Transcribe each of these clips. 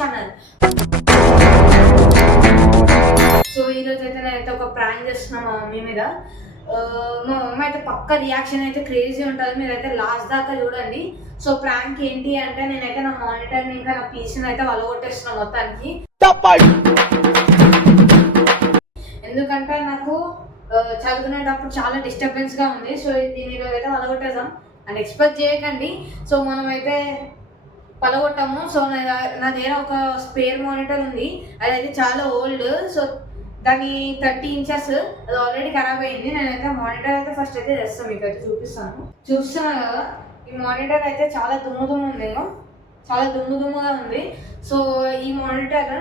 Channel. So ఈరోజు అయితే నేనైతే ఒక ప్రాంక్ చేస్తున్నా మా మమ్మీ మీద. మా మమ్మీ అయితే పక్క రియాక్షన్ అయితే క్రేజీ ఉంటుంది, మీరైతే లాస్ట్ దాకా చూడండి. సో ప్రాంక్ ఏంటి అంటే నేనైతే నా మానిటర్ని ఇంకా నా పీసీని అయితే వలగొట్టేస్తున్నా మొత్తానికి. ఎందుకంటే నాకు చదువుకునేటప్పుడు చాలా డిస్టర్బెన్స్గా ఉంది. సో దీని ఈరోజు అయితే వలగొట్టేద్దాం అని ఎక్స్పెక్ట్ చేయకండి. సో మనమైతే పలగొట్టాము. సో నా దగ్గర ఒక స్పేర్ మానిటర్ ఉంది, అదైతే చాలా ఓల్డ్. సో దాని 30 ఇంచెస్ అది ఆల్రెడీ ఖరాబ్ అయింది. నేనైతే మానిటర్ అయితే ఫస్ట్ అయితే చేస్తాను, మీకు అయితే చూపిస్తాను. చూస్తున్నాను కదా, ఈ మానిటర్ అయితే చాలా దుమ్ము ఉంది, చాలా దుమ్ముగా ఉంది. సో ఈ మానిటర్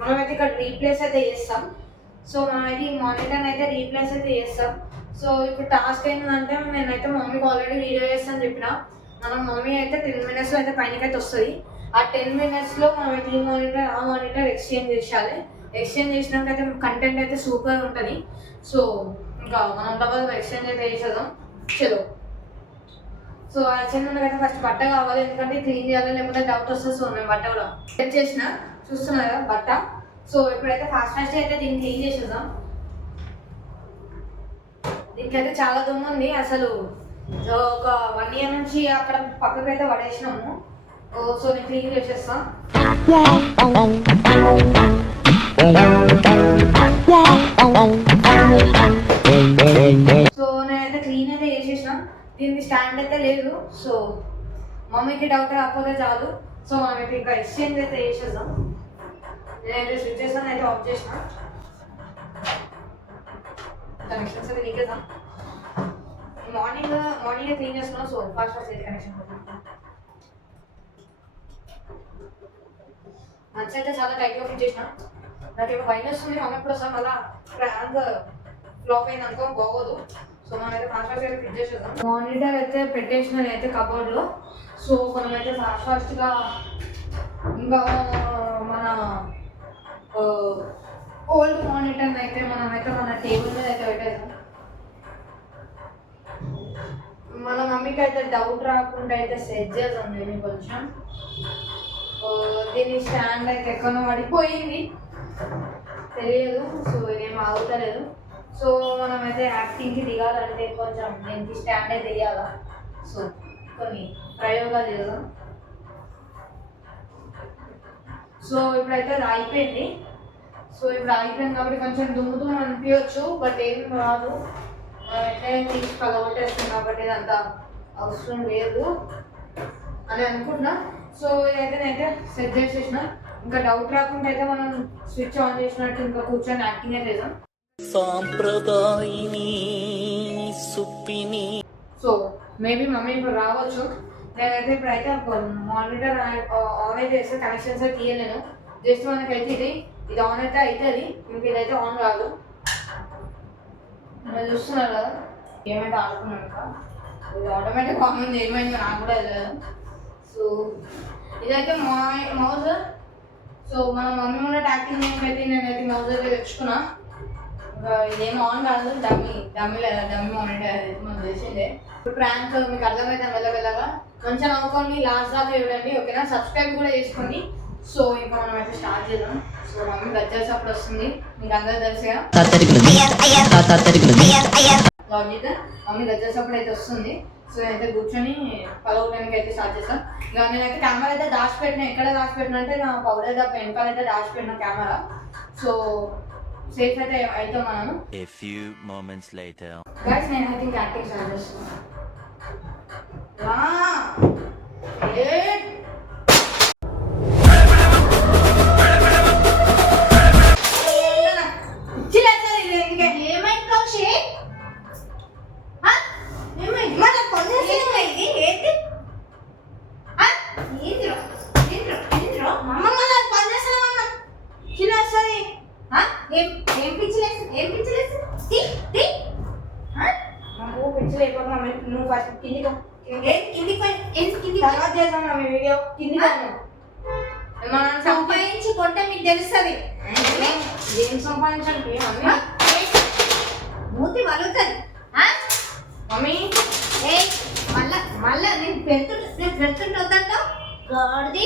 మనమైతే ఇక్కడ రీప్లేస్ అయితే చేస్తాం. సో మనమైతే ఈ మానిటర్ అయితే రీప్లేస్ అయితే చేస్తాం. సో ఇప్పుడు టాస్క్ ఏంటంటే నేనైతే మమ్మీకి ఆల్రెడీ వీడియో చేస్తాను చెప్పిన. మన మమ్మీ అయితే 10 minutesలో అయితే పైనకి అయితే వస్తుంది. ఆ 10 minutesలో మనం ఈ మానిటర్ ఆ మానిటర్ ఎక్స్చేంజ్ చేయాలి. ఎక్స్చేంజ్ చేసినాక అయితే కంటెంట్ అయితే సూపర్ ఉంటుంది. సో ఇంకా మనం డబల్ ఎక్స్చేంజ్ అయితే చేసేద్దాం. చలో. సో ఎక్స్చేంజ్ అయితే ఫస్ట్ బట్ట కావాలి, ఎందుకంటే క్లీన్ చేయాలి, లేకపోతే డౌట్ వస్తుంది. సో నేను బట్ట కూడా సెట్ చేసిన, చూస్తున్నా కదా బట్ట. సో ఇప్పుడైతే ఫాస్ట్ అయితే దీన్ని క్లీన్ చేసేద్దాం. దీనికైతే చాలా దుమ్ము ఉంది, అసలు ఒక 1 year నుంచి అక్కడ పక్కకైతే పడేసినాము. సో నేను క్లీన్ చేసేస్తాను. సో నేనైతే క్లీన్ అయితే చేసేసిన. దీనికి స్టాండ్ అయితే లేదు. సో మమ్మీకి డౌట్ రాకపోతే చాలు. సో మనమైతే ఇంకా ఎక్స్చేంజ్ అయితే చేసేద్దాం. నేనైతే స్విచ్చెస్ అయితే ఆఫ్ చేసిన, కనెక్షన్స్ అయితే నీకేద్దాం. మార్నింగ్ క్లీన్ చేస్తున్నాం. సో ఫాస్ట్ అయితే కనెక్షన్ మంచి అయితే చాలా టైట్గా ఫిట్ చేసిన. నాకేమో భయం వస్తుంది, మమ్మీ ఎప్పుడు వస్తాం అలా ప్రాంక్ ఫ్లాప్ అయింది అనుకో బాగోదు. సో మనమైతే ఫాస్ట్ అయితే ఫిట్ చేసేద్దాం. మానిటర్ అయితే పెట్టేసిన అయితే కబోర్డ్లో. సో మనమైతే ఫాస్ట్గా ఇంకా మన ఓల్డ్ మానిటర్ అయితే మనమైతే మన టేబుల్ మీద అయితే పెట్టేద్దాం. మన మమ్మీకి అయితే డౌట్ రాకుండా అయితే సెట్ చేద్దాం. నేను కొంచెం దీని స్టాండ్ అయితే ఎక్కడో పడిపోయింది, తెలియదు. సో ఇదేం ఆగుతలేదు. సో మనమైతే యాక్టింగ్కి దిగాలంటే కొంచెం దీనికి స్టాండ్ అయితే వేయాలా. సో కొన్ని ప్రయోగాలు చేద్దాం. సో ఇప్పుడైతే అది అయిపోయింది. సో ఇప్పుడు అయిపోయింది కాబట్టి కొంచెం దుమ్ముతూ అనిపించవచ్చు, బట్ ఏం రాదు. అయితే తీసి పగలగొట్టేస్తుంది కాబట్టి ఇదంతా అవసరం లేదు అని అనుకుంటున్నా. సో ఇదైతే నేనైతే సెట్ చేసేసిన. ఇంకా డౌట్ రాకుండా అయితే మనం స్విచ్ ఆన్ చేసినట్టు ఇంకా కూర్చొని యాక్టింగ్ అయితే చేద్దాం. సో మేబీ మమ్మీ ఇప్పుడు రావచ్చు. నేనైతే ఇప్పుడైతే మానిటర్ ఆన్ అయితే చేస్తే కనెక్షన్స్ అయితే తీయలేను. జస్ట్ మనకైతే ఇది ఆన్ అయితే అవుతుంది, మీకు ఇదైతే ఆన్ కాదు. నేను చూస్తున్నారు కదా ఏమైతే ఆడుకున్నాను ఇంకా ఇది ఆటోమేటిక్ ఆన్ ఉంది. ఏమైంది నాకు కూడా తెలియదు. సో ఇదైతే మౌజ్. సో మన మమ్మీ ఉన్న యాక్టింగ్ అయితే నేనైతే మౌజ్ అయితే తెచ్చుకున్నా. ఇంకా ఇదేం ఆన్ కాదు, డమ్మీ లేదా డమ్మీ మానిటర్ అయితే మనం చేసిందే. ఇప్పుడు ప్రాంక్ మీకు అర్థమైతే వెళ్ళగా మంచిగా నవ్వుకోండి, లాస్ట్ దాకా చూడండి, ఓకేనా? సబ్స్క్రైబ్ కూడా చేసుకోండి. సో ఇంకా మనం అయితే స్టార్ట్ చేద్దాం. సో మమ్మీ గజ్జల్స్ అప్పుడు వస్తుంది, మీకు అందరూ తెలుసుగా మమ్మీ గజ్జల్స్ అప్పుడు అయితే వస్తుంది. సో నేనైతే కూర్చొని పలవడానికి అయితే స్టార్ట్ చేస్తాను. ఇంకా నేనైతే కెమెరా అయితే దాచిపెట్టిన. ఎక్కడ దాచిపెట్టిన అంటే నా పౌడర్ డబ్బా వెనకాల అయితే దాచిపెట్టిన కెమెరా. సో సేఫ్ అయితే అవుతాం మనము. గైస్ నేనైతే ఇంకా యాక్టింగ్ స్టార్ట్ చేస్తున్నాను. నువ్వు ఫస్ట్ కిందికి తర్వాత చేద్దాం మీ వీడియో. కిందికి మనం సంపాదించుకుంటే మీకు తెలుస్తుంది ఏం సంపాదించండి. మమ్మీ మూతి వలుగుతుంది మమ్మీ. మళ్ళా నేను పెడుతుంటే వద్దంటావు గాడిది.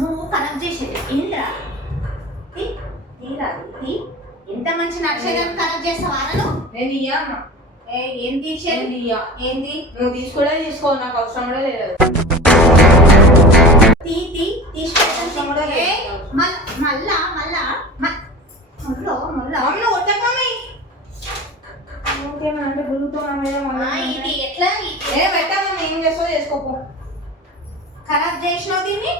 నువ్వు కనెక్ట్ చేసేది ఏంద్రా ఎంత మంచి నక్షత్రం కనెక్ట్ చేస్తావా నేను ఇయ్యమ్మా. ఏం తీసేది ఏంది నువ్వు తీసుకునే తీసుకో, నాకు అవసరం కూడా లేదు. అంటే గురుతో ఇది ఎట్లా పెట్టామా ఏం చేస్తావు చేసుకోపో. ఖరాబ్ చేసినావు దీన్ని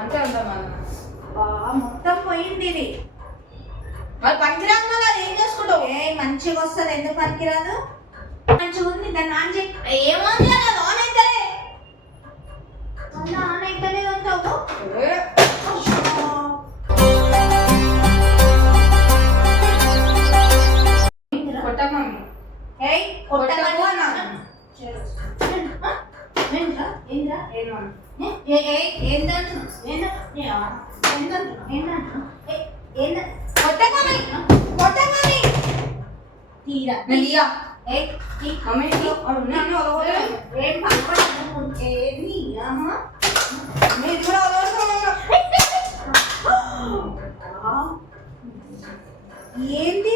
అంతే ఉంటాం మొత్తం పోయింది ఇది. మరి పనికిరాదు మళ్ళీ అది ఏం చేసుకుంటావు? మంచిగా వస్తుంది, ఎందుకు పనికిరాదు? మంచిగా ఉంది, దాన్ని ఆన్ చేయి. ఏమని అది ఆన్ అవుతారే, ఆన్ అవుతానే ఉంటావు. ఏంది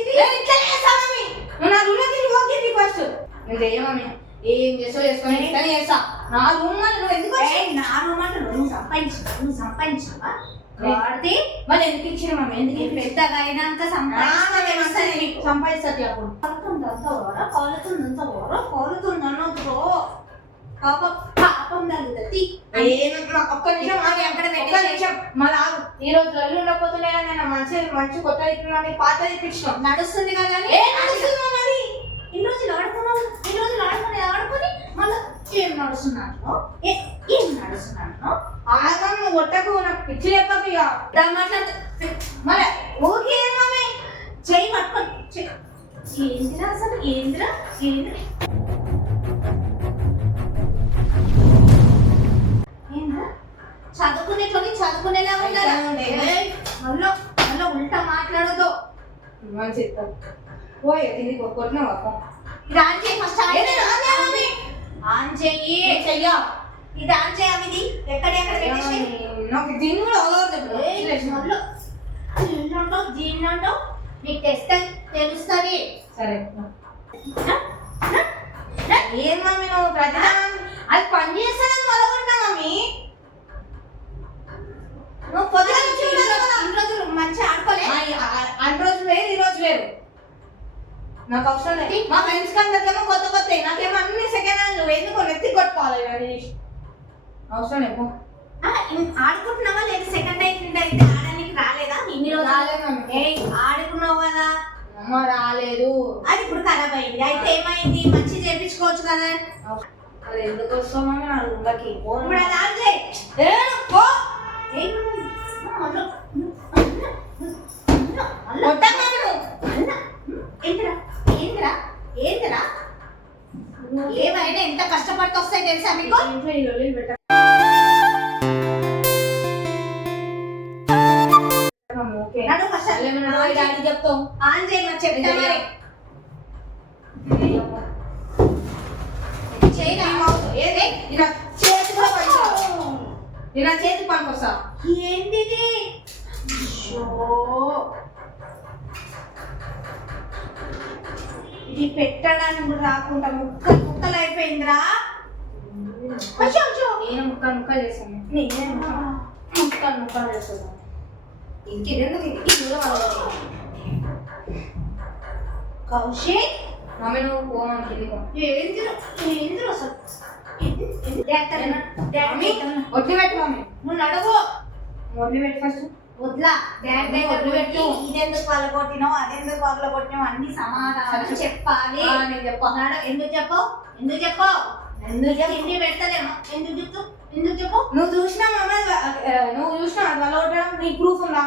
ఏం చేస్తావు చేసుకొని ఇస్తాను చేస్తా. నా రూమ్ నువ్వు ఎందుకు నా రూమ్ అంటే నువ్వు సంపాదించావా? మరి ఎందుకు ఇచ్చిన మమ్మీ? ఎందుకు పెద్దగా అయినాక సంపాదిస్తా అప్పుడు కాలుతుంది అనొద్దు. పాపం తగ్గుతుంది. ఒక్క నిమిషం మళ్ళీ ఈ రోజు లల్లు ఉండకపోతుండే నేను మంచి మంచి కొత్త ఇస్తున్నాను, పాత ఇప్పించాం. నడుస్తుంది కదా నడుస్తుంది. ఇన్ని రోజులు ఆడుకొని మళ్ళీ ఏం నడుస్తున్నాను ఆగమ్మ కొట్టకు, నాకు పిచ్చి చెప్పకు. ఇక మరి ఓకే మమ్మీ చెయ్యి పట్టుకొని ఏందిరా అసలు ఏందిరా చదువుకునేలా ఉండాలి. మళ్ళీ ఉల్టా మాట్లాడదు. మంచి పోయి తిండి కొట్టినావా? ఇది ఆన్ చేయి ఫస్ట్. ఆన్ చెయ్యి చెయ్యా. ఇది ఆన్ చేయమిది ఎక్కడెక్కడ పెట్టేసి నాకు దీన్ని కూడా దీంట్లో మీకు టెస్ట్ తెలుస్తుంది. సరే ఏం మమ్మీ నువ్వు ప్రతిదానం అది పని చేస్తానని మొదలుకుంటా మమ్మీ. నువ్వు పొద్దున ఇన్ని రోజులు మంచిగా ఆడుకోలే. అన్ని రోజులు వేరు, ఈ రోజు వేరు. నాకు అవసరం లేదు. మా ఫ్రెండ్స్ అందరికేమో కొత్త నాకేమో అన్ని సెకండ్ హ్యాండ్. నువ్వు ఎందుకు నెత్తి కొట్టుకోవాలి? అవసరం లేదు. ఆడుకుంటున్నావా లేదా? సెకండ్ హ్యాండ్ అయితే ఆడడానికి రాలేదా ఇన్ని రోజులు? ఆడుకున్నావు కదా. అమ్మ రాలేదు, అది ఇప్పుడు ఖరాబ్ అయింది. అయితే ఏమైంది? మంచి చేయించుకోవచ్చు కదా. అది ఎందుకు వస్తామని నా రూమ్లకి ఇప్పుడు అది ఆన్ చేయి. ఏంటిరా ఏమైనా ఎంత కష్టపడితే వస్తాయి తెలుసా మీకు? చెప్తాం ఆన్ చేయమని చెప్తా. చేతి పని వస్తా. ఏంటి ఇది పెట్టడానికి రాకుండా ముక్కలు అయిపోయిందిరా. నేను ముక్కలు చేస్తాను. నేనే ముక్కలు చేస్తాను. ఇంకెందుకు కౌశిక్ మమ్మీ నువ్వు పోను. ఏంద్రు అసలు వడ్లు పెట్టు మమ్మీ. నువ్వు నడువు. వడ్లు పెట్టు ఫస్ట్. వద్లా డాడ్ వడ్లు పెట్టి ఇదెందుకు పగలగొట్టినావు అదెందుకు పగలగొట్టినావు అన్ని సమాధానం చెప్పాలి. నేను చెప్పాను. ఎందుకు చెప్పు తిండి పెడతలేమో. ఎందుకు చెప్పు. నువ్వు చూసినావు అది పగలగొట్టడం. నీకు ప్రూఫ్ ఉందా?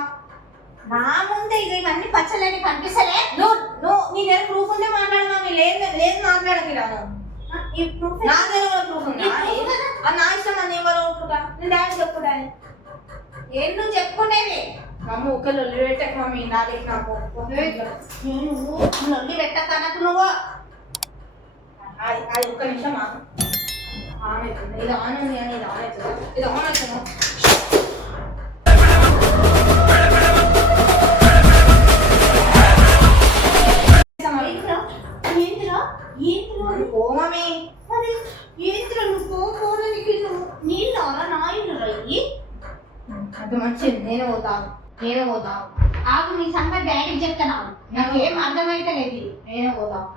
నా ముందే ఇవన్నీ పచ్చలేని కనిపిస్తలే. నువ్వు నీ దగ్గర ప్రూఫ్ ఉంటే మాట్లాడు మమ్మీ. లేదు మాట్లాడకి రాను. ఈ ప్రూఫ్ నా దగ్గర ప్రూఫ్ ఉందా? నా ఇష్టం. అని ఎవరు ఒప్పుకుంటా? నేను డాడీ చెప్పు. డాడీ ఏం నువ్వు చెప్పుకునేది? మమ్మీ ఒక లొల్లి పెట్టక మమ్మీ నాలుగు నాకు నేను లొల్లి పెట్టక నాకు నువ్వు అది ఒక్క నిమిషం ఆన్ అవుతుంది ఇది ఆన్ ఉంది అని ఇది ఆన్ అవుతుంది ఇది ఆన్ అవుతుంది ఓ మమ్మీ అరే ఏంద్రా నువ్వు పోవడానికి నీళ్ళు నా ఇల్లు అయ్యి అంత మంచిది నేనే పోతాను ఆగు నీ సంగతి డాడీకి చెప్తాను నాకు ఏం అర్థమైతే లేదు నేనే పోతాను